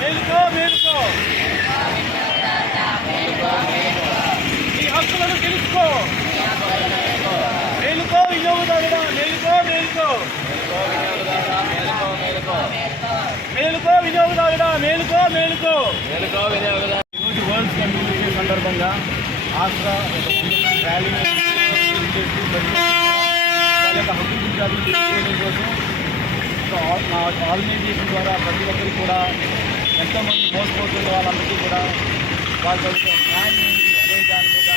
మేలుకో మేలుకో ఈ హక్కులను గెలుచుకో మేలుకో వినియోగదారుడా మేలుకో మేలుకో మేలుకో వినియోగదారుడా మేలుకో. మేలుకో ఈరోజు వరల్డ్ కమ్యూనిటీ డే సందర్భంగా ఆస్ట్రా ఒక ర్యాలీ వాళ్ళ యొక్క హక్కులు తెలుసుకోవడం కోసం ఆర్గనైజేషన్ ద్వారా ప్రతి ఒక్కరికి కూడా ఎంతోమంది మోసపోతున్న వాళ్ళందరికీ కూడా వాళ్ళ న్యాయం అనే దాని మీద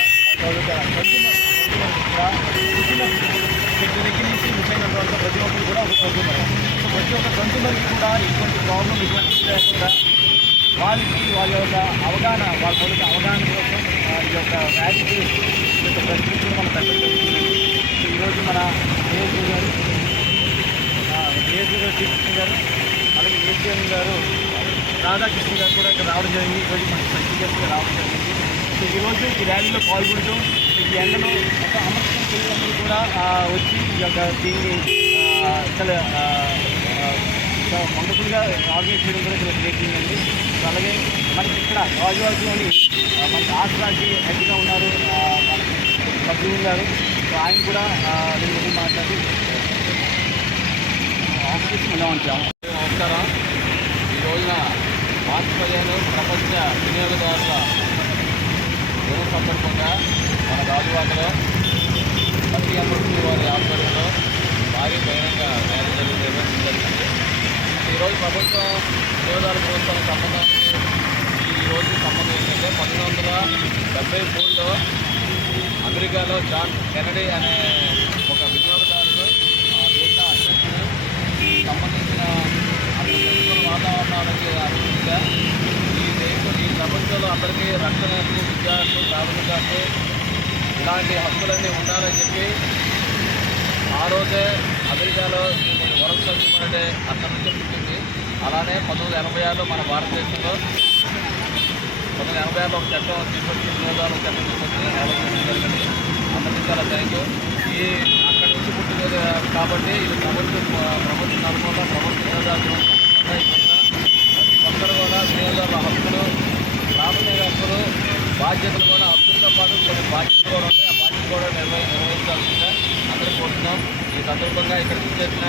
దగ్గర నుంచి ప్రతి ఒక్కరు కూడా ఒక కన్జ్యూమర్ సో ప్రతి ఒక్క కన్జ్యూమర్కి కూడా ఇటువంటి ప్రాబ్లం ఇటువంటి లేకుండా వాళ్ళకి వాళ్ళ యొక్క అవగాహన వాళ్ళ యొక్క అవగాహన కోసం వారి ఈ యొక్క యాటిట్యూడ్ ఈ యొక్క ప్రశ్నించడం మనం పెట్టడం ఈరోజు మన ఏఎస్ఓ గారు ఏఎస్ఓ గారు శ్రీకృష్ణ గారు అలాగే ఏసీఎం గారు రాధాకృష్ణ గారు కూడా ఇక్కడ రావడం జరిగింది. ఈరోజు మన ప్రత్యేకంగా రావడం జరిగింది. సో ఈరోజు ఈ ర్యాలీలో పాల్గొంటూ ఈ ఎండలో ఒక అమర్చిన పిల్లలందరూ కూడా వచ్చి ఈ యొక్క దీన్ని చాలా వండర్ఫుల్గా ఆర్గనైజ్ చేయడం కూడా చాలా గ్రేట్ అండి సో అలాగే మనకి ఇక్కడ రాజువాజులోని మనకి ఆస్ట్రాకి హెడ్గా ఉన్నారు. మనకి సభ్యులు ఉన్నారు. సో ఆయన కూడా నేను మాట్లాడి ఆఫీస్ మనం ఉంటాము నమస్కారం. ఈ రోజున మార్చి పదిహేను ప్రపంచ వినియోగదారుల దినం సందర్భంగా మన గాజువాకలో ప్రతి అమృతి వారి ఆధ్వర్యంలో భారీ బహిరంగ ర్యాలీ జరుగుతుంది నిర్వహించడం జరిగింది. ఈరోజు ప్రభుత్వం దేవదారు ప్రభుత్వం సంబంధానికి ఈ సంబంధం ఏంటంటే పంతొమ్మిది వందల డెబ్బై మూడులో అమెరికాలో జాన్ కెనడీ అనే ఒక వినియోగదారుడు దేశ అధ్యక్షుడు సంబంధించిన అన్ని వాతావరణానికి అనుగుణంగా ఈ దేశ ఈ ప్రపంచంలో అందరికీ రక్షణ విద్యార్థులు విద్యా ఇలాంటి హక్కులన్నీ ఉండాలని చెప్పి ఆ రోజే అమెరికాలో వరల్డ్ కన్స్యూమర్ డే అక్కడి నుంచి పుట్టింది. అలానే పంతొమ్మిది ఎనభై ఆరులో మన భారతదేశంలో పంతొమ్మిది ఎనభై ఆరులో ఒక చట్టం తీసుకొచ్చి వినోదాలు చట్టం తీసుకొచ్చి ఆలోచించడం జరిగింది. అందరికీ చాలా థ్యాంక్ యూ. ఈ అక్కడి నుంచి పుట్టినది కాబట్టి ఇది ప్రభుత్వ ప్రభుత్వ నలుమూల ప్రభుత్వ వినోదాలు ప్రతి ఒక్కరు కూడా వినియోగదారుల హక్కులు ప్రాథమిక హక్కులు బాధ్యతలు కూడా హక్కులతో పాటు కొన్ని బాధ్యతలు కూడా ఉంటాయి. ఆ బాధ్యతలు కూడా నిర్వహి నిర్వహించాల్సిందిగా కోరుతున్నాం ఈ సందర్భంగా ఇక్కడికి చేసిన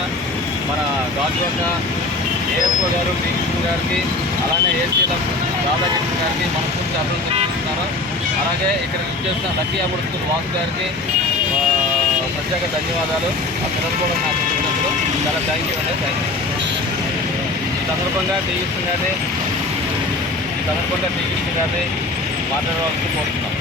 మన గాజువాక ఏఎస్ఓ గారు పీకృష్ణ గారికి అలానే ఏసీల రాధాకృష్ణ గారికి మనస్ఫూర్తి అభివృద్ధి తెలియజేస్తున్నాను అలాగే ఇక్కడికి చేసిన లక్కీ అమృత్ వాసు గారికి ప్రత్యేక ధన్యవాదాలు. ఆ పిల్లలు కూడా నాకు ఇచ్చినందుకు చాలా థ్యాంక్ యూ అండి థ్యాంక్ యూ ఈ సందర్భంగా టీ కృష్ణ గారిని ఈ సందర్భంగా టీ కృష్ణ గారిని మాట్లాడవలసి కోరుతున్నాం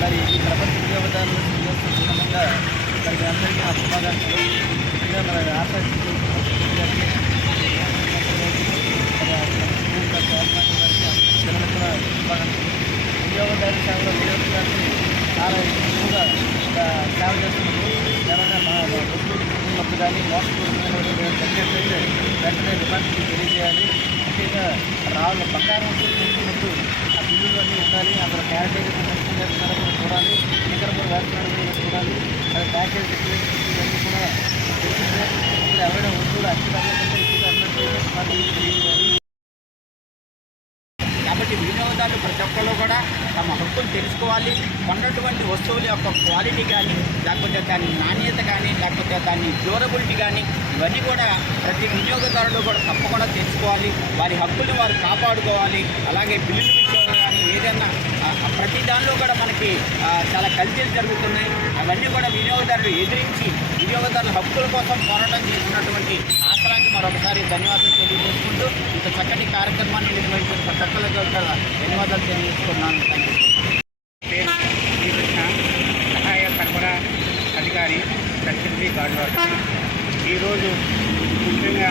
మరి ఈ ప్రపంచ వినియోగదారుల సందర్భంగా మరి మీ అందరికీ నా శుభాకాంక్షలు. ఆసక్తి వినియోగదారు సేవలో వినియోగదారుని చాలా ఎక్కువగా సేవ చేస్తున్నారు ఏమైనా మా మా కానీ మోసపూరితమైనటువంటి తగ్గినట్లయితే వెంటనే డిపాజిట్ తెలియజేయాలి ముఖ్యంగా రాళ్ళ బంగారం ఆ బిల్లులు అన్నీ ఉండాలి అందులో క్యారెటేజ్ చేస్తున్నారో కూడా చూడాలి కూడా చూడాలి అది ప్యాకేజ్ ఇవన్నీ కూడా తెలిసిందే ఎవరైనా వస్తువులు తగ్గకుండా అన్నట్టు కాబట్టి వినియోగదారులు ప్రతి ఒక్కరు కూడా తమ హక్కులు తెలుసుకోవాలి. కొన్నటువంటి వస్తువుల యొక్క క్వాలిటీ కానీ లేకపోతే దాని నాణ్యత కానీ లేకపోతే దాని డ్యూరబిలిటీ కానీ ఇవన్నీ కూడా ప్రతి వినియోగదారులు కూడా తప్పకుండా తెలుసుకోవాలి. వారి హక్కులను వారు కాపాడుకోవాలి. అలాగే బిల్లుల విషయంలో ఏదైనా ప్రతి దానిలో కూడా మనకి చాలా కల్తీలు జరుగుతున్నాయి అవన్నీ కూడా వినియోగదారులు ఎదిరించి వినియోగదారుల హక్కుల కోసం పోరాటం చేస్తున్నటువంటి ఆసరాకి మరొకసారి ధన్యవాదాలు తెలియజేసుకుంటూ ఇంత చక్కటి కార్యక్రమాన్ని నిర్వహించిన ప్రతి ఒక్కరికి కూడా ధన్యవాదాలు తెలియజేసుకున్నాను. శ్రీకృష్ణ సహాయ సరఫరా అధికారి దర్శించి గాజువాడ ఈరోజు ముఖ్యంగా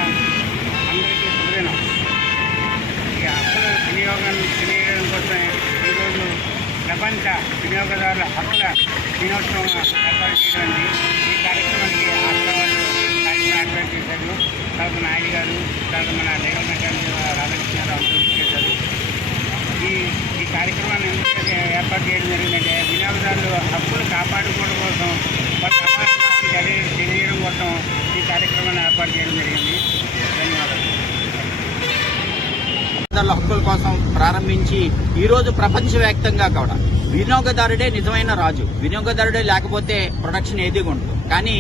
అందరికీ శుభదినం ఈ హక్కుల వినియోగం తెలియడం కోసమే ఈరోజు ప్రపంచ వినియోగదారుల హక్కుల దినోత్సవం ఏర్పాటు చేయడానికి ఈ కార్యక్రమానికి ఆంధ్ర కార్యక్రమం ఏర్పాటు చేశారు. తర్వాత నాయుడు గారు తర్వాత మన లీగల్ మెకానిక్ రాధాకృష్ణారావు చేశారు. ఈ ఈ కార్యక్రమాన్ని ఏర్పాటు చేయడం జరిగిందంటే వినియోగదారులు హక్కులు కాపాడుకోవడం కోసం వాళ్ళ తెలియడం కోసం ఈ కార్యక్రమాన్ని ఏర్పాటు చేయడం జరిగింది ధన్యవాదాలు వినియోగదారుల హక్కుల కోసం ప్రారంభించి ఈ రోజు ప్రపంచవ్యాప్తంగా కూడా వినియోగదారుడే నిజమైన రాజు. వినియోగదారుడే లేకపోతే ప్రొడక్షన్ ఏది ఉండదు. కానీ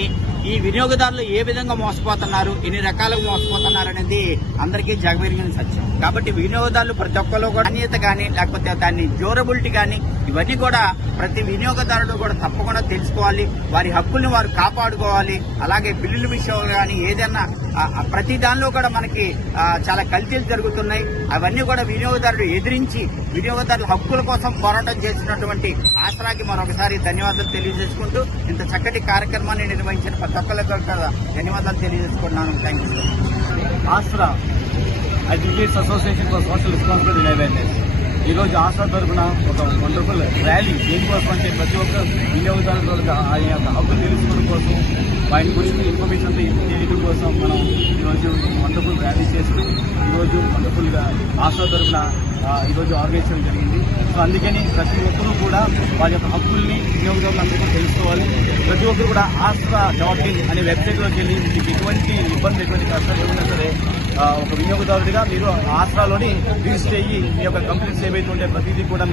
ఈ వినియోగదారులు ఏ విధంగా మోసపోతున్నారు ఎన్ని రకాలుగా మోసపోతున్నారు అనేది అందరికీ జగమెరిగిన సత్యం. కాబట్టి వినియోగదారులు ప్రతి ఒక్కరు కూడా నాణ్యత కానీ లేకపోతే దాని డ్యూరబిలిటీ కానీ ఇవన్నీ కూడా ప్రతి వినియోగదారుడు కూడా తప్పకుండా తెలుసుకోవాలి. వారి హక్కుల్ని వారు కాపాడుకోవాలి. అలాగే బిల్లుల విషయంలో కానీ ఏదైనా ప్రతి దానిలో కూడా మనకి చాలా కల్తీలు జరుగుతున్నాయి. అవన్నీ కూడా వినియోగదారుడు ఎదిరించి వినియోగదారుల హక్కుల కోసం పోరాటం చేసినటువంటి ఆసరాకి మరొకసారి ధన్యవాదాలు తెలియజేసుకుంటూ ఇంత చక్కటి కార్యక్రమాన్ని నిర్వహించిన ప్రతి ధన్యవాదాలు తెలియజేసుకుంటున్నాను. Thank you Asra advocates association for social responsibility and awareness ఈరోజు ఆస్రా తరఫున ఒక వండర్ఫుల్ ర్యాలీ దేనికోసం అంటే ప్రతి ఒక్క వినియోగదారులకు ఆయన యొక్క హక్కు తెలుసుకోవడం కోసం ఆయన గురించి ఇన్ఫర్మేషన్ తెలియడం కోసం మనం ఈరోజు వండర్ఫుల్ ర్యాలీ చేస్తూ ఈరోజు వండర్ఫుల్గా ఆస్రా తరఫున ఈరోజు ఆర్గనైజ్ జరిగింది. సో అందుకని ప్రతి ఒక్కరూ కూడా వాళ్ళ యొక్క హక్కుల్ని వినియోగదారులందరూ తెలుసుకోవాలి. ప్రతి ఒక్కరు కూడా ఆస్ట్రా డాట్ ఇన్ అనే వెబ్సైట్లోకి వెళ్ళి మీకు ఎటువంటి ఇబ్బంది ఎటువంటి కష్టాలు ఏమైనా సరే ఒక వినియోగదారుడిగా మీరు ఆస్ట్రాలోని రిజిస్టర్ అయ్యి మీ యొక్క కంప్లైంట్స్ ఏవైతే ఉంటే ప్రతిదీ కూడా